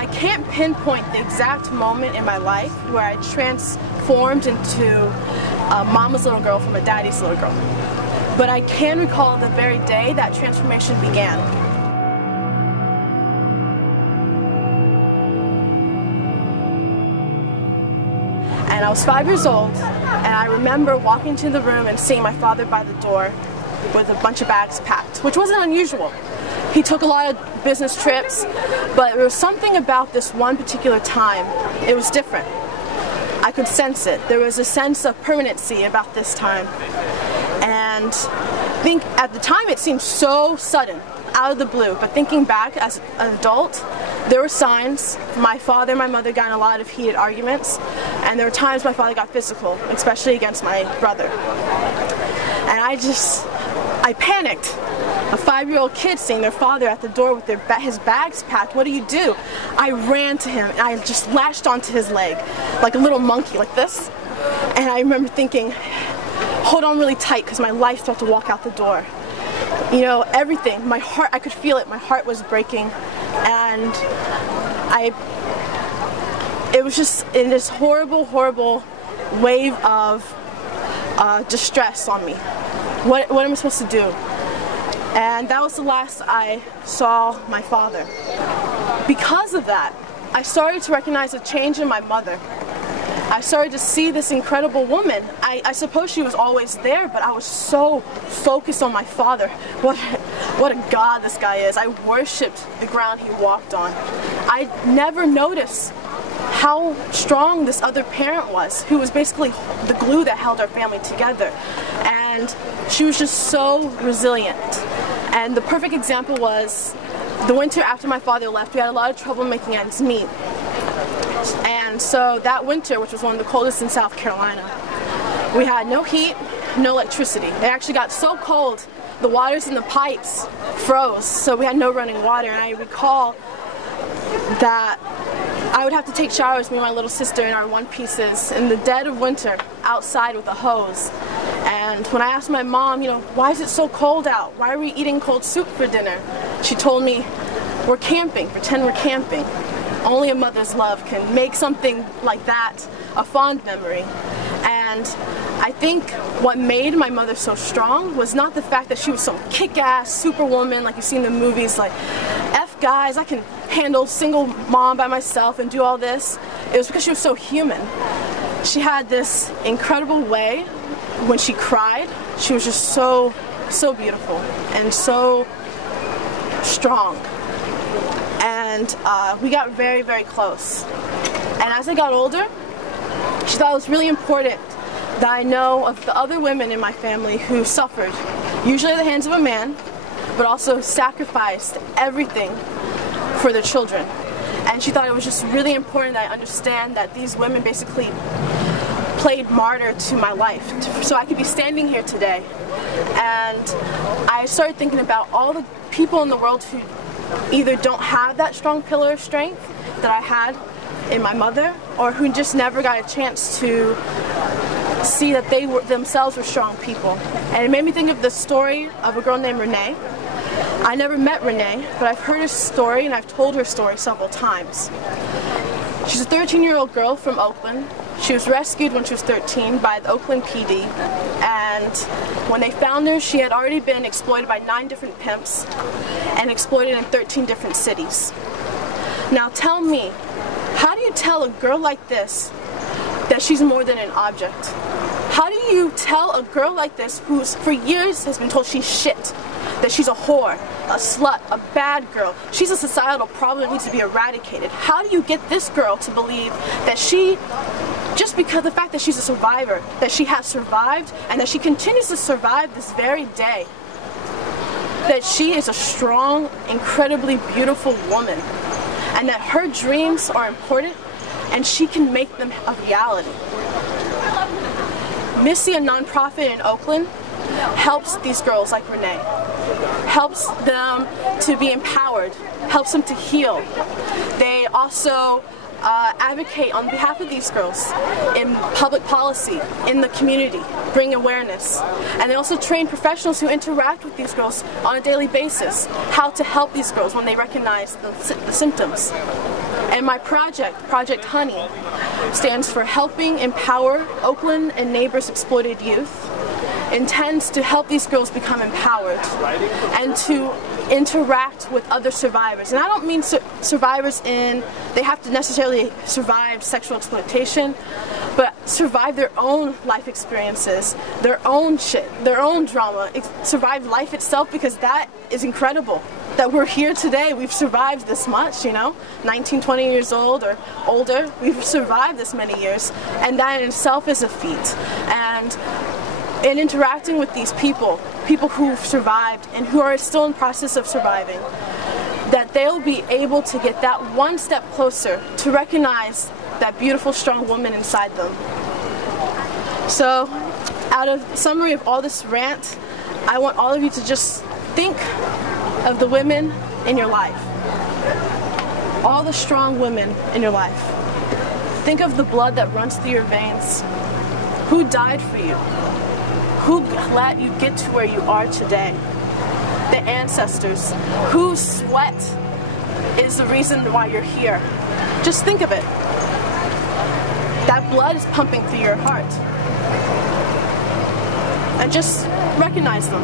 I can't pinpoint the exact moment in my life where I transformed into a mama's little girl from a daddy's little girl. But I can recall the very day that transformation began. And I was 5 years old, and I remember walking into the room and seeing my father by the door with a bunch of bags packed, which wasn't unusual. He took a lot of business trips, but there was something about this one particular time. It was different. I could sense it. There was a sense of permanency about this time. And I think at the time it seemed so sudden, out of the blue, but thinking back as an adult, there were signs. My father and my mother got in a lot of heated arguments, and there were times my father got physical, especially against my brother. And I panicked. A 5-year-old kid seeing their father at the door with his bags packed. What do you do? I ran to him and I just latched onto his leg like a little monkey, like this. And I remember thinking, hold on really tight because my life's about to walk out the door. You know, everything, my heart, I could feel it, my heart was breaking. And it was just in this horrible, horrible wave of distress on me. What am I supposed to do? And that was the last I saw my father. Because of that, I started to recognize a change in my mother. I started to see this incredible woman. I suppose she was always there, but I was so focused on my father. What a God this guy is. I worshipped the ground he walked on. I never noticed how strong this other parent was, who was basically the glue that held our family together. And she was just so resilient. And the perfect example was the winter after my father left. We had a lot of trouble making ends meet. And so that winter, which was one of the coldest in South Carolina, we had no heat, no electricity. It actually got so cold, the waters in the pipes froze, so we had no running water. And I recall that I would have to take showers, me and my little sister in our one-pieces, in the dead of winter, outside with a hose. And when I asked my mom, you know, why is it so cold out? Why are we eating cold soup for dinner? She told me, we're camping, pretend we're camping. Only a mother's love can make something like that a fond memory. And I think what made my mother so strong was not the fact that she was some kick-ass superwoman like you see in the movies, like, F guys, I can handle single mom by myself and do all this. It was because she was so human. She had this incredible way when she cried. She was just so beautiful and so strong. And we got very, very close. And as I got older, she thought it was really important that I know of the other women in my family who suffered, usually at the hands of a man, but also sacrificed everything for their children. And she thought it was just really important that I understand that these women basically played martyr to my life, so I could be standing here today. And I started thinking about all the people in the world who either don't have that strong pillar of strength that I had in my mother, or who just never got a chance to see that they themselves were strong people. And it made me think of the story of a girl named Renee. I never met Renee, but I've heard her story and I've told her story several times. She's a 13-year-old girl from Oakland. She was rescued when she was 13 by the Oakland PD, and when they found her, she had already been exploited by 9 different pimps and exploited in 13 different cities. Now tell me, how do you tell a girl like this that she's more than an object? How do you tell a girl like this, who for years has been told she's shit, that she's a whore, a slut, a bad girl, she's a societal problem that needs to be eradicated? How do you get this girl to believe that she, just because of the fact that she's a survivor, that she has survived and that she continues to survive this very day, that she is a strong, incredibly beautiful woman, and that her dreams are important and she can make them a reality? Missy, a nonprofit in Oakland, helps these girls like Renee, helps them to be empowered, helps them to heal. They also advocate on behalf of these girls in public policy, in the community, bring awareness. And they also train professionals who interact with these girls on a daily basis, how to help these girls when they recognize the symptoms. And my project, Project H.O.N.E.Y, stands for Helping Empower Oakland and Neighbors Exploited Youth, intends to help these girls become empowered and to interact with other survivors. And I don't mean survivors in they have to necessarily survive sexual exploitation, but survive their own life experiences, their own shit, their own drama, survive life itself, because that is incredible. That we're here today, we've survived this much, you know, 19, 20 years old or older, we've survived this many years, and that in itself is a feat. And in interacting with these people who've survived and who are still in the process of surviving, that they'll be able to get that one step closer to recognize that beautiful, strong woman inside them. So, out of summary of all this rant, I want all of you to just think of the women in your life. All the strong women in your life. Think of the blood that runs through your veins. Who died for you? Who let you get to where you are today? The ancestors, whose sweat is the reason why you're here. Just think of it. That blood is pumping through your heart. And just recognize them.